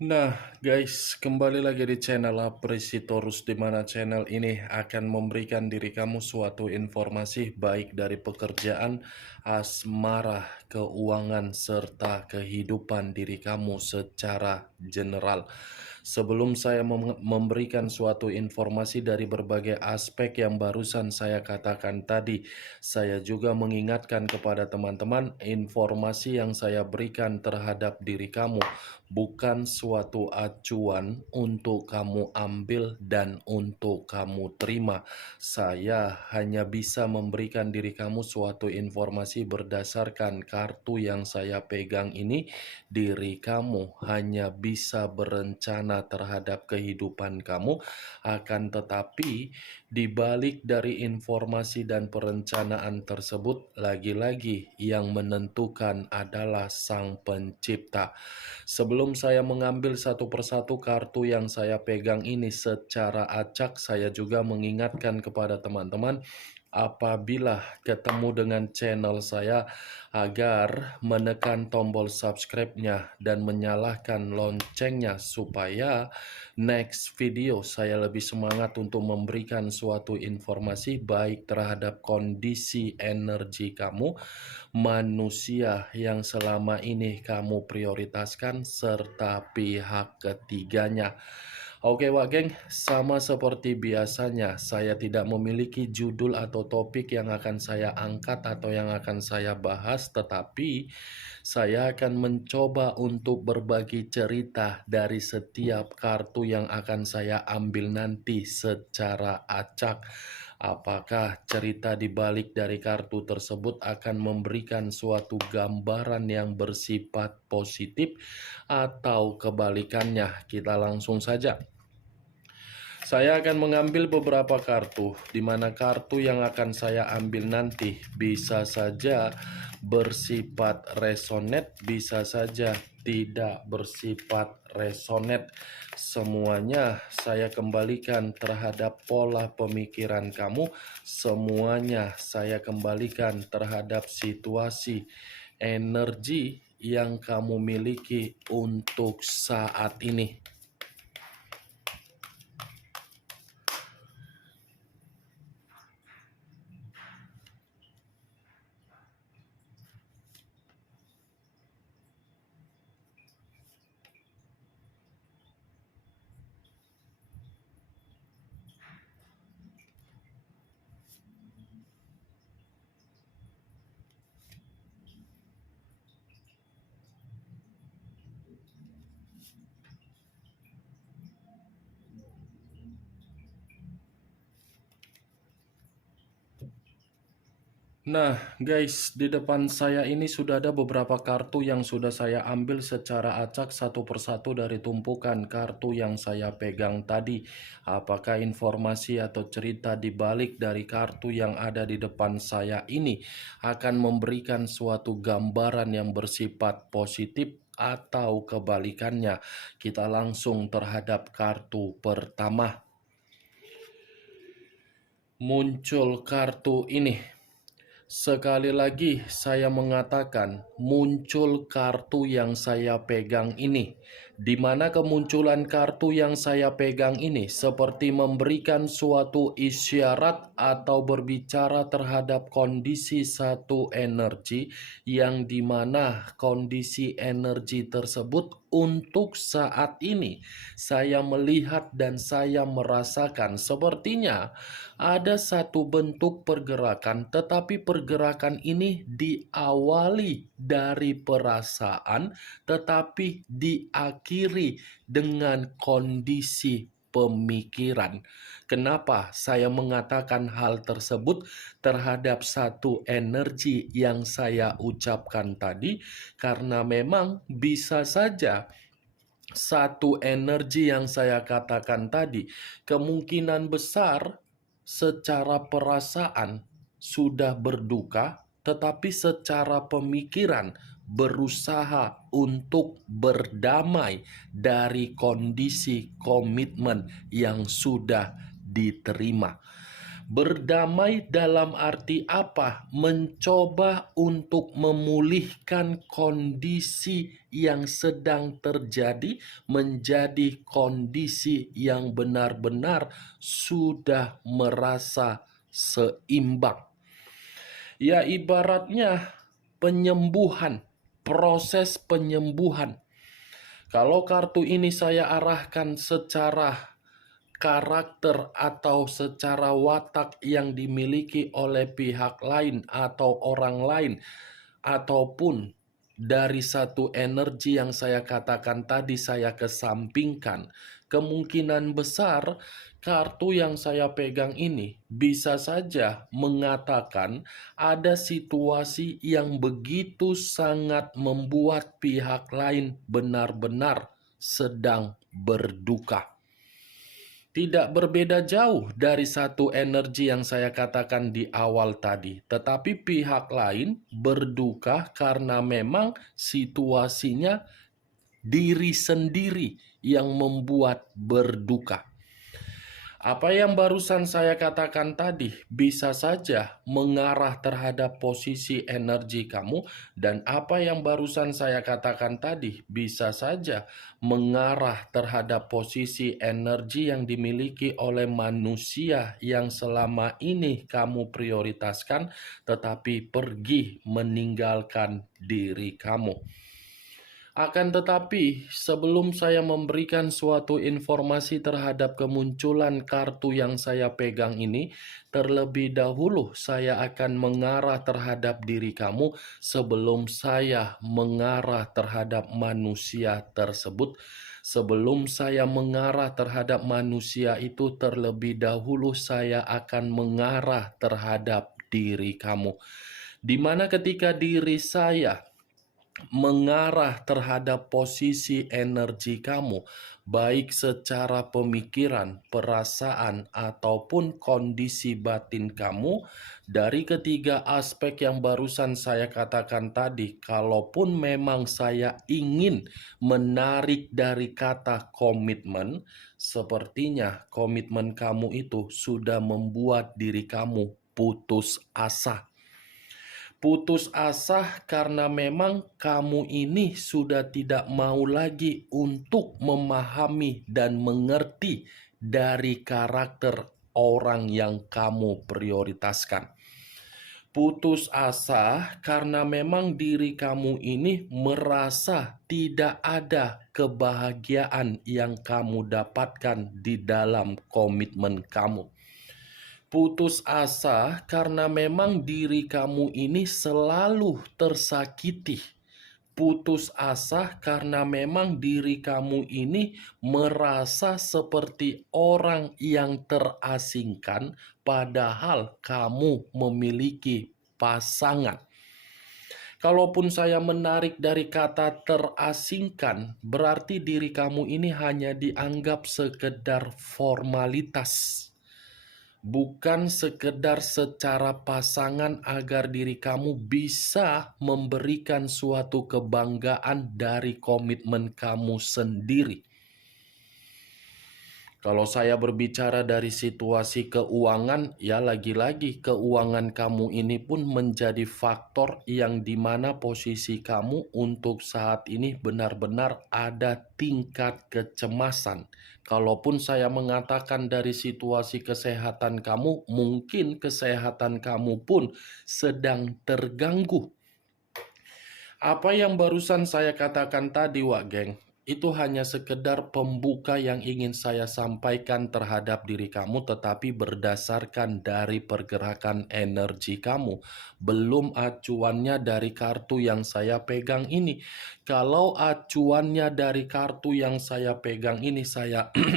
Nah, guys, kembali lagi di channel Apresitorus, di mana channel ini akan memberikan diri kamu suatu informasi baik dari pekerjaan, asmara, keuangan, serta kehidupan diri kamu secara general. Sebelum saya memberikan suatu informasi dari berbagai aspek yang barusan saya katakan tadi, saya juga mengingatkan kepada teman-teman, informasi yang saya berikan terhadap diri kamu bukan suatu acuan untuk kamu ambil dan untuk kamu terima. Saya hanya bisa memberikan diri kamu suatu informasi berdasarkan kartu yang saya pegang ini. Diri kamu hanya bisa berencana terhadap kehidupan kamu, akan tetapi di balik dari informasi dan perencanaan tersebut, lagi-lagi yang menentukan adalah Sang Pencipta. Sebelum saya mengambil satu persatu kartu yang saya pegang ini secara acak, saya juga mengingatkan kepada teman-teman apabila ketemu dengan channel saya agar menekan tombol subscribe-nya dan menyalakan loncengnya supaya next video saya lebih semangat untuk memberikan suatu informasi baik terhadap kondisi energi kamu, manusia yang selama ini kamu prioritaskan, serta pihak ketiganya. Oke Wak Geng, sama seperti biasanya saya tidak memiliki judul atau topik yang akan saya angkat atau yang akan saya bahas, tetapi saya akan mencoba untuk berbagi cerita dari setiap kartu yang akan saya ambil nanti secara acak. Apakah cerita di balik dari kartu tersebut akan memberikan suatu gambaran yang bersifat positif atau kebalikannya? Kita langsung saja. Saya akan mengambil beberapa kartu, di mana kartu yang akan saya ambil nanti bisa saja bersifat resonate, bisa saja tidak bersifat resonate. Semuanya saya kembalikan terhadap pola pemikiran kamu, semuanya saya kembalikan terhadap situasi energi yang kamu miliki untuk saat ini. Nah, guys, di depan saya ini sudah ada beberapa kartu yang sudah saya ambil secara acak satu persatu dari tumpukan kartu yang saya pegang tadi. Apakah informasi atau cerita di balik dari kartu yang ada di depan saya ini akan memberikan suatu gambaran yang bersifat positif atau kebalikannya? Kita langsung terhadap kartu pertama. Muncul kartu ini. Sekali lagi saya mengatakan muncul kartu yang saya pegang ini. Di mana kemunculan kartu yang saya pegang ini seperti memberikan suatu isyarat atau berbicara terhadap kondisi satu energi yang dimana kondisi energi tersebut untuk saat ini saya melihat dan saya merasakan sepertinya ada satu bentuk pergerakan, tetapi pergerakan ini diawali dari perasaan, tetapi diakhiri dengan kondisi pemikiran. Kenapa saya mengatakan hal tersebut terhadap satu energi yang saya ucapkan tadi? Karena memang bisa saja satu energi yang saya katakan tadi kemungkinan besar secara perasaan sudah berduka, tetapi secara pemikiran berusaha untuk berdamai dari kondisi komitmen yang sudah diterima. Berdamai dalam arti apa? Mencoba untuk memulihkan kondisi yang sedang terjadi menjadi kondisi yang benar-benar sudah merasa seimbang. Ya, ibaratnya penyembuhan, proses penyembuhan. Kalau kartu ini saya arahkan secara karakter atau secara watak yang dimiliki oleh pihak lain atau orang lain, ataupun dari satu energi yang saya katakan tadi saya kesampingkan, kemungkinan besar kartu yang saya pegang ini bisa saja mengatakan ada situasi yang begitu sangat membuat pihak lain benar-benar sedang berduka. Tidak berbeda jauh dari satu energi yang saya katakan di awal tadi, tetapi pihak lain berduka karena memang situasinya diri sendiri yang membuat berduka. Apa yang barusan saya katakan tadi bisa saja mengarah terhadap posisi energi kamu, dan apa yang barusan saya katakan tadi bisa saja mengarah terhadap posisi energi yang dimiliki oleh manusia yang selama ini kamu prioritaskan, tetapi pergi meninggalkan diri kamu. Akan tetapi, sebelum saya memberikan suatu informasi terhadap kemunculan kartu yang saya pegang ini, terlebih dahulu saya akan mengarah terhadap diri kamu sebelum saya mengarah terhadap manusia tersebut. Sebelum saya mengarah terhadap manusia itu, terlebih dahulu saya akan mengarah terhadap diri kamu. Di mana ketika diri saya mengarah terhadap posisi energi kamu, baik secara pemikiran, perasaan, ataupun kondisi batin kamu, dari ketiga aspek yang barusan saya katakan tadi, kalaupun memang saya ingin menarik dari kata komitmen, sepertinya komitmen kamu itu sudah membuat diri kamu putus asa. Putus asa karena memang kamu ini sudah tidak mau lagi untuk memahami dan mengerti dari karakter orang yang kamu prioritaskan. Putus asa karena memang diri kamu ini merasa tidak ada kebahagiaan yang kamu dapatkan di dalam komitmen kamu. Putus asa karena memang diri kamu ini selalu tersakiti. Putus asa karena memang diri kamu ini merasa seperti orang yang terasingkan, padahal kamu memiliki pasangan. Kalaupun saya menarik dari kata terasingkan, berarti diri kamu ini hanya dianggap sekedar formalitas. Bukan sekedar secara pasangan agar diri kamu bisa memberikan suatu kebanggaan dari komitmen kamu sendiri. Kalau saya berbicara dari situasi keuangan, ya lagi-lagi keuangan kamu ini pun menjadi faktor yang dimana posisi kamu untuk saat ini benar-benar ada tingkat kecemasan. Kalaupun saya mengatakan dari situasi kesehatan kamu, mungkin kesehatan kamu pun sedang terganggu. Apa yang barusan saya katakan tadi, Wak Geng, itu hanya sekedar pembuka yang ingin saya sampaikan terhadap diri kamu, tetapi berdasarkan dari pergerakan energi kamu, belum acuannya dari kartu yang saya pegang ini. Kalau acuannya dari kartu yang saya pegang ini,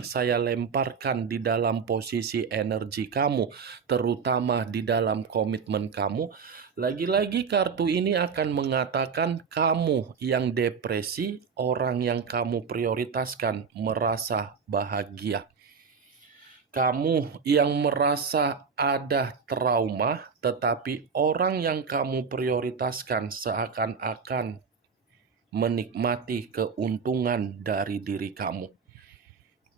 saya lemparkan di dalam posisi energi kamu, terutama di dalam komitmen kamu. Lagi-lagi kartu ini akan mengatakan kamu yang depresi, orang yang kamu prioritaskan merasa bahagia. Kamu yang merasa ada trauma, tetapi orang yang kamu prioritaskan seakan-akan menikmati keuntungan dari diri kamu.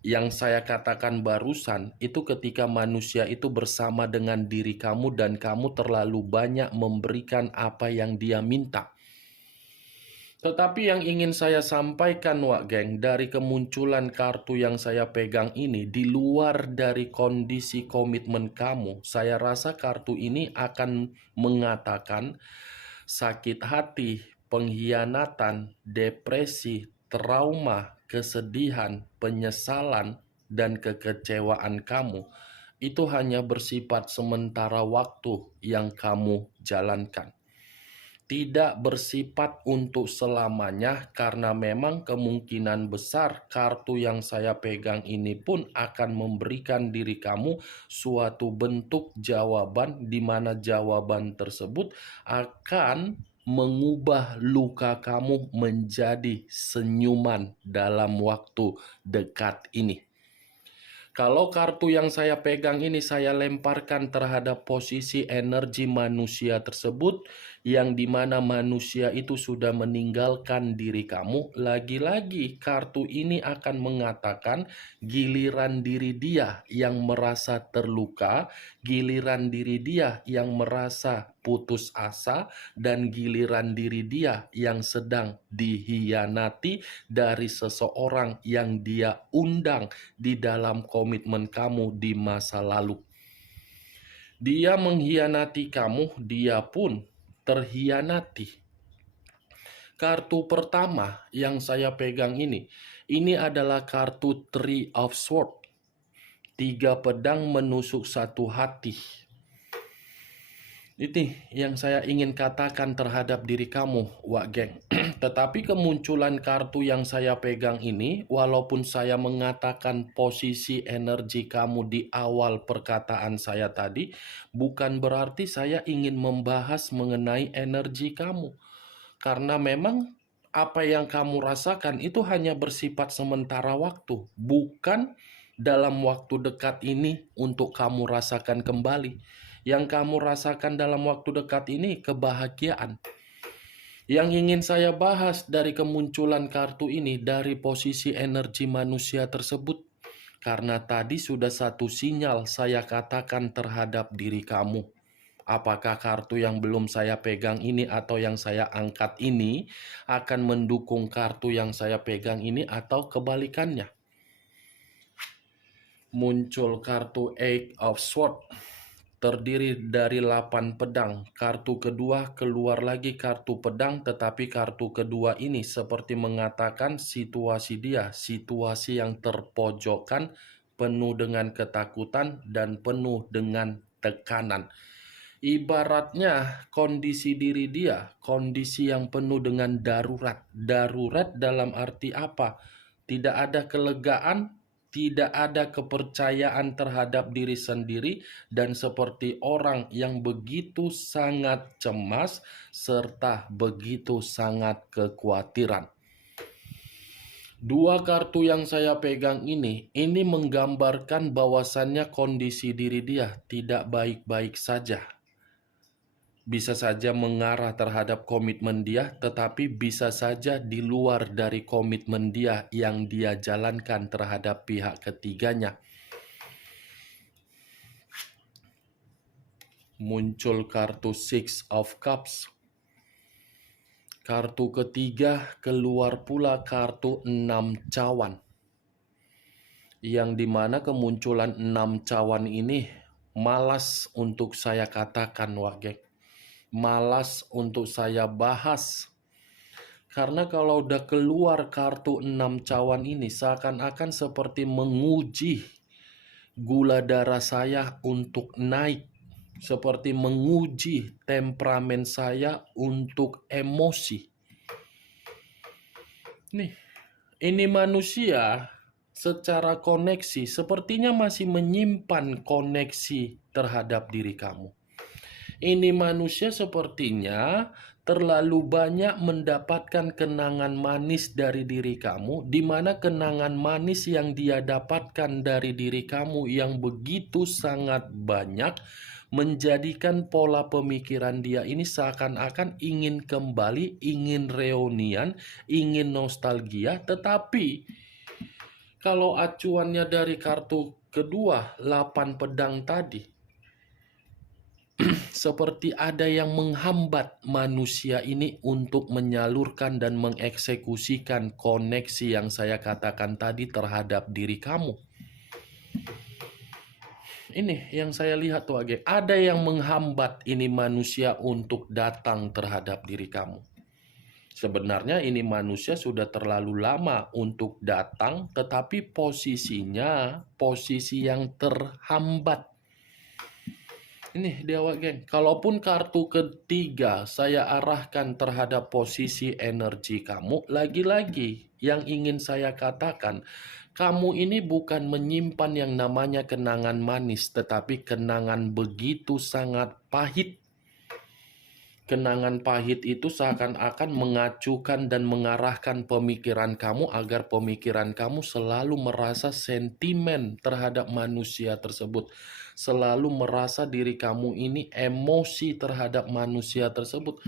Yang saya katakan barusan itu ketika manusia itu bersama dengan diri kamu dan kamu terlalu banyak memberikan apa yang dia minta. Tetapi yang ingin saya sampaikan, Wak Geng, dari kemunculan kartu yang saya pegang ini, di luar dari kondisi komitmen kamu, saya rasa kartu ini akan mengatakan sakit hati, pengkhianatan, depresi, trauma, kesedihan, penyesalan, dan kekecewaan kamu. Itu hanya bersifat sementara waktu yang kamu jalankan, tidak bersifat untuk selamanya, karena memang kemungkinan besar kartu yang saya pegang ini pun akan memberikan diri kamu suatu bentuk jawaban, di mana jawaban tersebut akan mengubah luka kamu menjadi senyuman dalam waktu dekat ini. Kalau kartu yang saya pegang ini saya lemparkan terhadap posisi energi manusia tersebut, yang dimana manusia itu sudah meninggalkan diri kamu, lagi-lagi kartu ini akan mengatakan giliran diri dia yang merasa terluka, giliran diri dia yang merasa putus asa, dan giliran diri dia yang sedang dihianati dari seseorang yang dia undang di dalam komitmen kamu di masa lalu. Dia mengkhianati kamu, dia pun terhianati. Kartu pertama yang saya pegang ini adalah kartu Three of Swords. 3 pedang menusuk satu hati. Itu yang saya ingin katakan terhadap diri kamu, Wak Geng. Tetapi kemunculan kartu yang saya pegang ini, walaupun saya mengatakan posisi energi kamu di awal perkataan saya tadi, bukan berarti saya ingin membahas mengenai energi kamu. Karena memang apa yang kamu rasakan itu hanya bersifat sementara waktu, bukan dalam waktu dekat ini untuk kamu rasakan kembali. Yang kamu rasakan dalam waktu dekat ini kebahagiaan. Yang ingin saya bahas dari kemunculan kartu ini dari posisi energi manusia tersebut, karena tadi sudah satu sinyal saya katakan terhadap diri kamu. Apakah kartu yang belum saya pegang ini atau yang saya angkat ini akan mendukung kartu yang saya pegang ini atau kebalikannya? Muncul kartu Eight of Swords, terdiri dari 8 pedang. Kartu kedua keluar lagi kartu pedang, tetapi kartu kedua ini seperti mengatakan situasi dia, situasi yang terpojokkan, penuh dengan ketakutan dan penuh dengan tekanan. Ibaratnya kondisi diri dia, kondisi yang penuh dengan darurat. Darurat dalam arti apa? Tidak ada kelegaan, tidak ada kepercayaan terhadap diri sendiri, dan seperti orang yang begitu sangat cemas serta begitu sangat kekhawatiran. Dua kartu yang saya pegang ini menggambarkan bahwasannya kondisi diri dia tidak baik-baik saja. Bisa saja mengarah terhadap komitmen dia, tetapi bisa saja di luar dari komitmen dia yang dia jalankan terhadap pihak ketiganya. Muncul kartu Six of Cups. Kartu ketiga keluar pula kartu 6 cawan. Yang dimana kemunculan 6 cawan ini malas untuk saya katakan, Wak Geng. Malas untuk saya bahas. Karena kalau udah keluar kartu 6 cawan ini seakan-akan seperti menguji gula darah saya untuk naik. Seperti menguji temperamen saya untuk emosi. Ini manusia secara koneksi sepertinya masih menyimpan koneksi terhadap diri kamu. Ini manusia sepertinya terlalu banyak mendapatkan kenangan manis dari diri kamu, di mana kenangan manis yang dia dapatkan dari diri kamu yang begitu sangat banyak menjadikan pola pemikiran dia ini seakan-akan ingin kembali, ingin reunian, ingin nostalgia, tetapi Kalau acuannya dari kartu kedua, 8 pedang tadi, seperti ada yang menghambat manusia ini untuk menyalurkan dan mengeksekusikan koneksi yang saya katakan tadi terhadap diri kamu. Ini yang saya lihat tuh, Age. Ada yang menghambat ini manusia untuk datang terhadap diri kamu. Sebenarnya ini manusia sudah terlalu lama untuk datang, tetapi posisinya posisi yang terhambat. Ini Dewa Geng, kalaupun kartu ketiga saya arahkan terhadap posisi energi kamu, lagi-lagi yang ingin saya katakan, kamu ini bukan menyimpan yang namanya kenangan manis, tetapi kenangan begitu sangat pahit. Kenangan pahit itu seakan-akan mengacukan dan mengarahkan pemikiran kamu agar pemikiran kamu selalu merasa sentimen terhadap manusia tersebut. Selalu merasa diri kamu ini emosi terhadap manusia tersebut.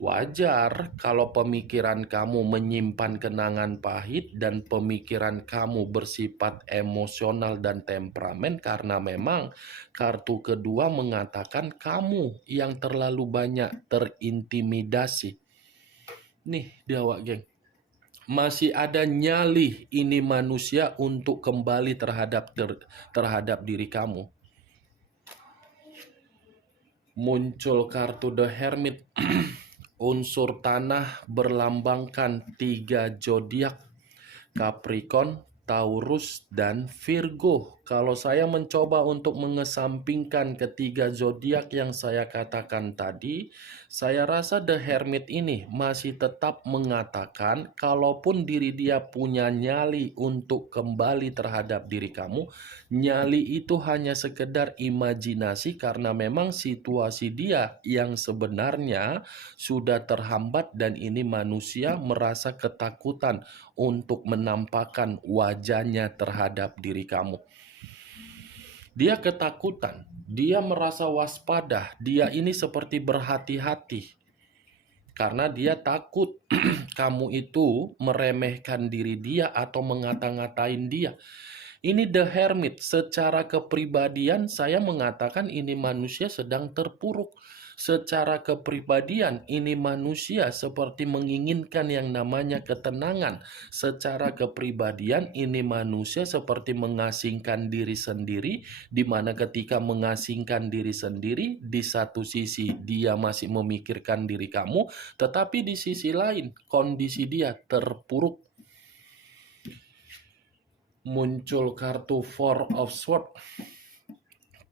Wajar kalau pemikiran kamu menyimpan kenangan pahit dan pemikiran kamu bersifat emosional dan temperamen karena memang kartu kedua mengatakan kamu yang terlalu banyak terintimidasi. Nih Dewa Geng, masih ada nyali ini manusia untuk kembali terhadap diri kamu. Muncul kartu The Hermit. Unsur tanah berlambangkan 3 zodiak, Capricorn, Taurus, dan Virgo. Kalau saya mencoba untuk mengesampingkan ketiga zodiak yang saya katakan tadi, saya rasa The Hermit ini masih tetap mengatakan kalaupun diri dia punya nyali untuk kembali terhadap diri kamu, nyali itu hanya sekedar imajinasi karena memang situasi dia yang sebenarnya sudah terhambat dan ini manusia merasa ketakutan untuk menampakkan wajahnya terhadap diri kamu. Dia ketakutan, dia merasa waspada, dia ini seperti berhati-hati. Karena dia takut kamu itu meremehkan diri dia atau mengata-ngatain dia. Ini The Hermit, secara kepribadian saya mengatakan ini manusia sedang terpuruk. Secara kepribadian ini manusia seperti menginginkan yang namanya ketenangan. Secara kepribadian ini manusia seperti mengasingkan diri sendiri, di mana ketika mengasingkan diri sendiri, di satu sisi dia masih memikirkan diri kamu, tetapi di sisi lain kondisi dia terpuruk. Muncul kartu Four of Swords,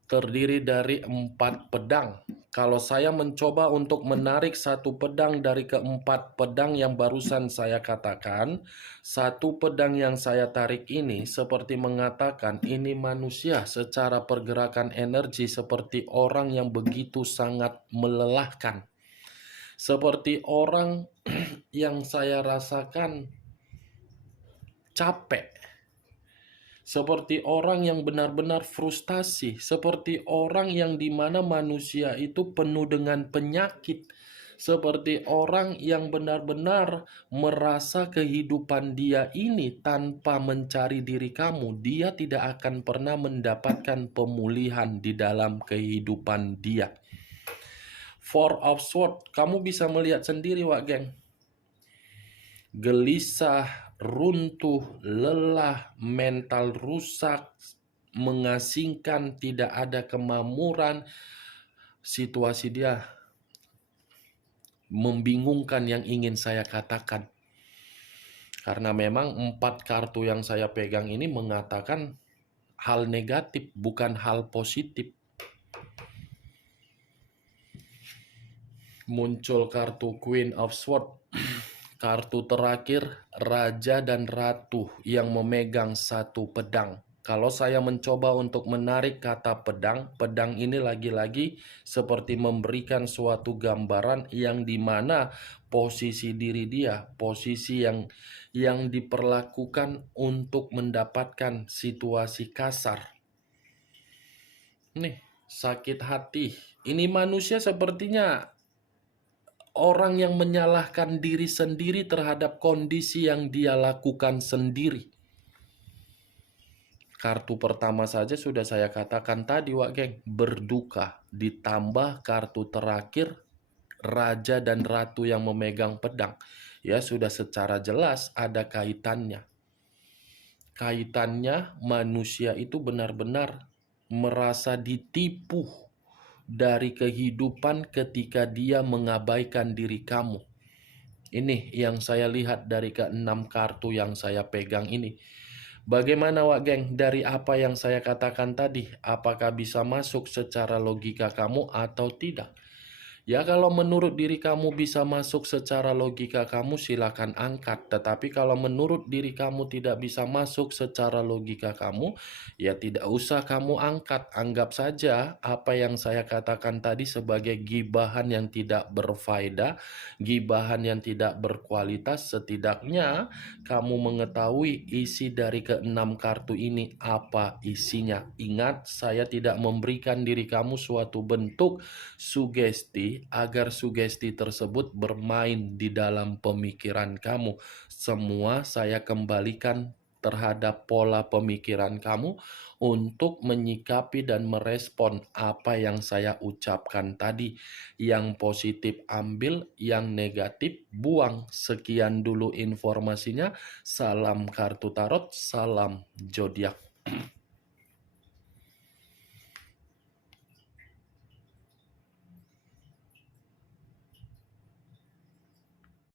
terdiri dari 4 pedang. Kalau saya mencoba untuk menarik satu pedang dari keempat pedang yang barusan saya katakan, satu pedang yang saya tarik ini seperti mengatakan ini manusia secara pergerakan energi seperti orang yang begitu sangat melelahkan. Seperti orang yang saya rasakan capek. Seperti orang yang benar-benar frustasi, seperti orang yang dimana manusia itu penuh dengan penyakit, seperti orang yang benar-benar merasa kehidupan dia ini tanpa mencari diri kamu, dia tidak akan pernah mendapatkan pemulihan di dalam kehidupan dia. Four of Swords, kamu bisa melihat sendiri, Wak Geng. Gelisah, runtuh, lelah, mental rusak, mengasingkan, tidak ada kemakmuran. Situasi dia membingungkan yang ingin saya katakan. Karena memang 4 kartu yang saya pegang ini mengatakan hal negatif, bukan hal positif. Muncul kartu Queen of Swords. Kartu terakhir, Raja dan Ratu yang memegang satu pedang. Kalau saya mencoba untuk menarik kata pedang, pedang ini lagi-lagi seperti memberikan suatu gambaran yang dimana posisi diri dia, posisi yang diperlakukan untuk mendapatkan situasi kasar. Nih, sakit hati. Ini manusia sepertinya orang yang menyalahkan diri sendiri terhadap kondisi yang dia lakukan sendiri. Kartu pertama saja sudah saya katakan tadi, Wak geng, berduka. Ditambah kartu terakhir, raja dan ratu yang memegang pedang. Ya, sudah secara jelas ada kaitannya. Kaitannya manusia itu benar-benar merasa ditipu dari kehidupan ketika dia mengabaikan diri kamu. Ini yang saya lihat dari keenam kartu yang saya pegang ini. Bagaimana Wak geng, dari apa yang saya katakan tadi, apakah bisa masuk secara logika kamu atau tidak? Ya, kalau menurut diri kamu bisa masuk secara logika kamu, silakan angkat. Tetapi kalau menurut diri kamu tidak bisa masuk secara logika kamu, ya tidak usah kamu angkat. Anggap saja apa yang saya katakan tadi sebagai gibahan yang tidak berfaedah, gibahan yang tidak berkualitas. Setidaknya kamu mengetahui isi dari keenam kartu ini apa isinya. Ingat, saya tidak memberikan diri kamu suatu bentuk sugesti agar sugesti tersebut bermain di dalam pemikiran kamu. Semua saya kembalikan terhadap pola pemikiran kamu untuk menyikapi dan merespon apa yang saya ucapkan tadi. Yang positif ambil, yang negatif buang. Sekian dulu informasinya. Salam kartu tarot, salam zodiak.